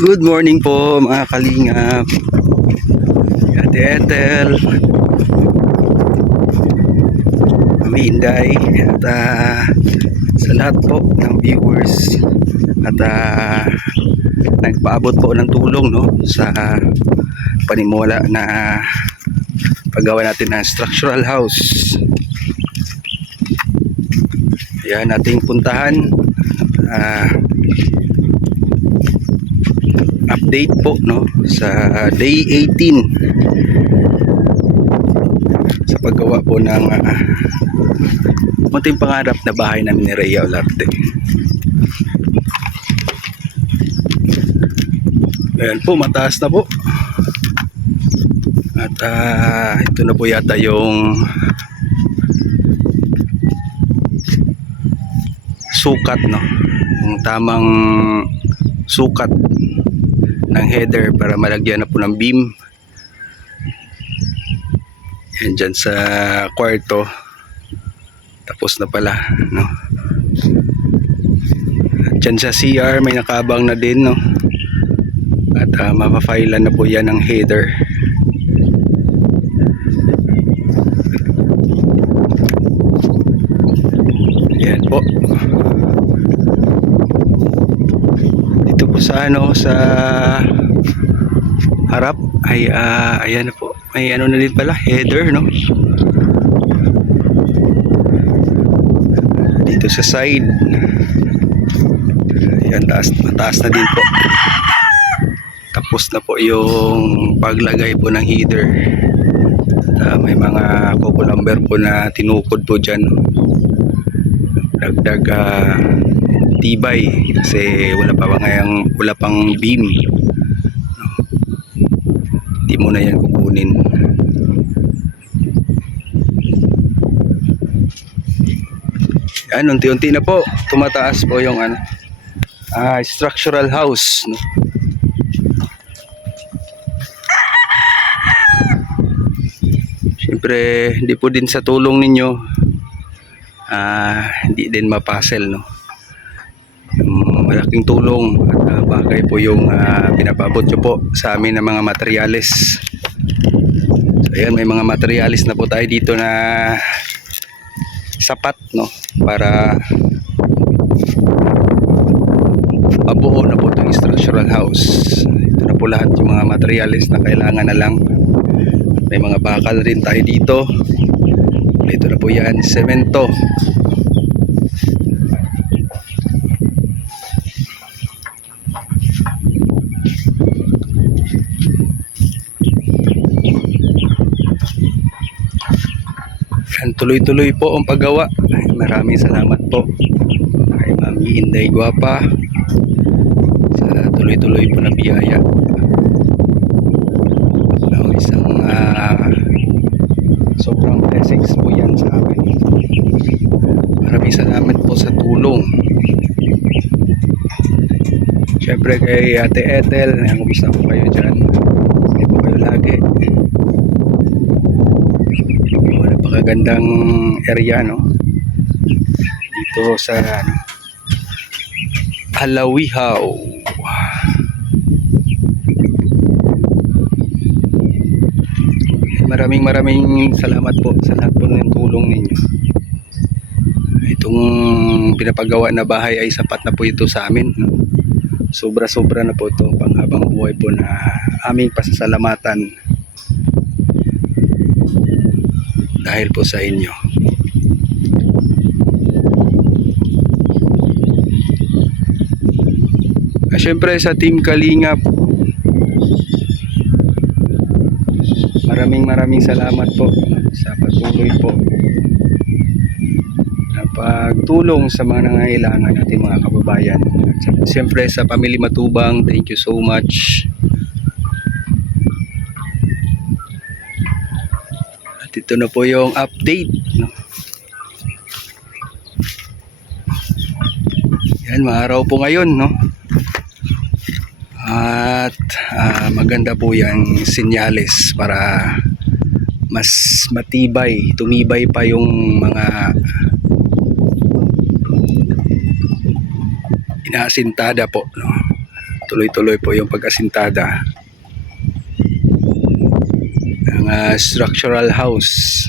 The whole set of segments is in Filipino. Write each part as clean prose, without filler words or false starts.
Good morning po mga kalingap, Ate Ethel, Mami Inday, at sa lahat po ng viewers at nagpaabot po ng tulong sa panimula na paggawa natin ng structural house. Yan ating puntahan. Update po sa day 18 sa paggawa po ng munting pangarap na bahay namin ni Rhea Olarte. Ayan po, mataas na po at ito na po yata yung sukat, yung tamang sukat ng header para malagyan na po ng beam. Yan dyan sa kwarto, tapos na pala, dyan sa CR may nakabang na din, at mapafailan na po yan ng header. Yan po. Dito po sa sa harap ay ayan na po, may na din pala, header, dito sa side. Ayan, mataas na din po. Tapos na po yung paglagay po ng header. May mga coco number po na tinukod po dyan, dagdag tibay kasi wala pang beam, hindi mo na yan kukunin. Yan, unti-unti na po tumataas po yung structural house, Siyempre hindi po din sa tulong ninyo hindi din mapasel, yung malaking tulong at bagay po yung pinapabot nyo po sa amin ng mga materyales. So ayan, may mga materyales na po tayo dito na sapat, para mabuo na po itong structural house. Ito na po lahat yung mga materyales na kailangan na lang. May mga bakal rin tayo dito. Ito na po yan, semento. Yan, tuloy-tuloy po ang paggawa. Maraming salamat po kay Mami Inday Guapa sa tuloy-tuloy po na biyaya. Isang sobrang blessings po yan sa akin. Maraming salamat po sa tulong. Siyempre kay Ate Ethel, kumusta po kayo dyan? Hindi po kayo lagi. Napakagandang area, dito sa Halawihaw. Maraming salamat po sa lahat po ng tulong ninyo. Itong pinapagawa na bahay ay sapat na po ito sa amin, sobra na po ito panghabang buhay po na aming pasasalamatan dahil po sa inyo. Siyempre sa Team Kalingap, maraming salamat po sa patuloy po na pagtulong sa mga nangangailangan natin mga kababayan. Siyempre sa Pamilya Matubang, thank you so much. At ito na po yung update, Yan, maaraw po ngayon, At maganda po yung senyales para mas tumibay pa yung mga inaasintada po, tuloy-tuloy po yung pag-asintada ng structural house.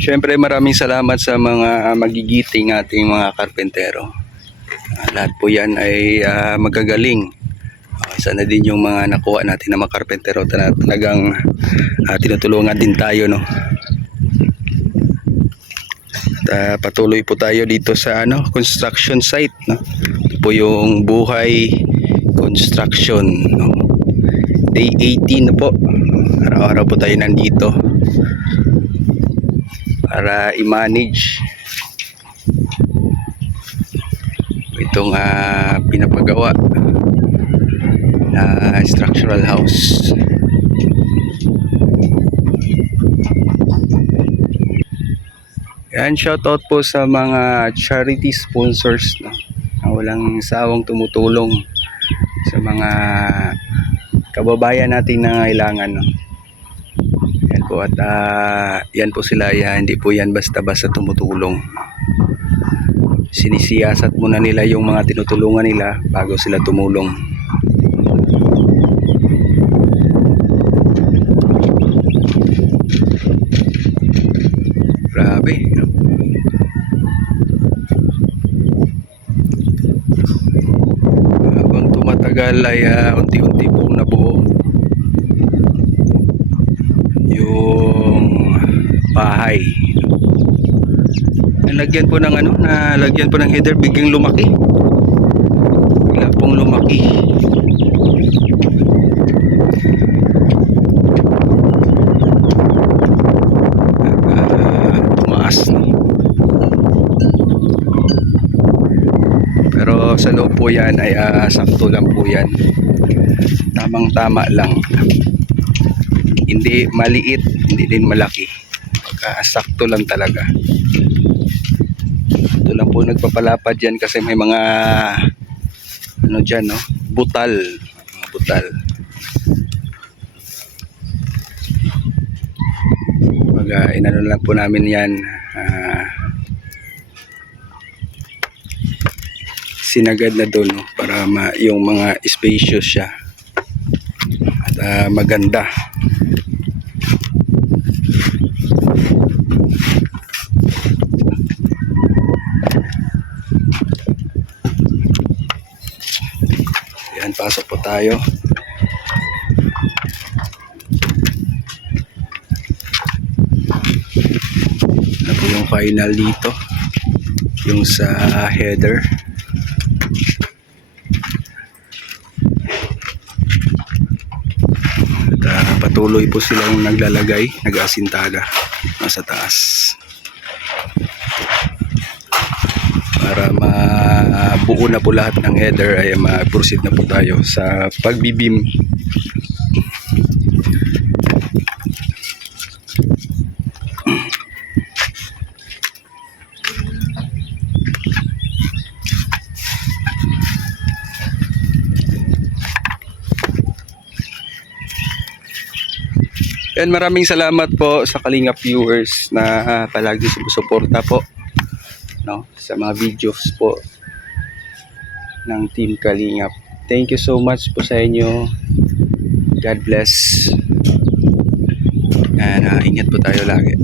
Siyempre maraming salamat sa mga magigiting ating mga karpentero. Lahat po yan ay magagaling. Sana din yung mga nakuha natin na mga karpentero talagang tinutulungan din tayo, no? At, patuloy po tayo dito sa construction site, no? Ito po yung Buhay Construction, no? Day 18 na po. Araw-araw po tayo nandito para i-manage itong pinapagawa na structural house. Yan, shoutout po sa mga charity sponsors, no, na walang sawang tumutulong sa mga kababayan natin na ngailangan, no. Yan po, at yan po sila, hindi po yan basta-basta tumutulong. Sinisiyasat muna nila yung mga tinutulungan nila bago sila tumulong. Grabe, no? Habang tumatagal ay unti-unti pong nabuo yung bahay. Nalagyan po ng nalagyan po ng header, biglang lumaki. Bigla pong lumaki. Tumaas, no? Pero sa loob po yan ay sakto lang po yan. Tamang-tama lang. Hindi maliit, hindi din malaki. Sakto lang talaga. Ito lang po nagpapalapad dyan kasi may mga dyan, no? Butal. Mga butal. Inano lang po namin yan. Sinagad na doon, no? Para yung mga spacious siya. At maganda. Yan, pasok po tayo. Ano po yung final dito? Yung sa header. At patuloy po silang naglalagay, nag-asintada nasa taas. Para mabuo na po lahat ng header ay ma-proceed na po tayo sa pagbibim. Yan, maraming salamat po sa Kalingap viewers na palagi sumusuporta po, no, sa mga videos po ng Team Kalingap. Thank you so much po sa inyo. God bless. And ingat po tayo lagi.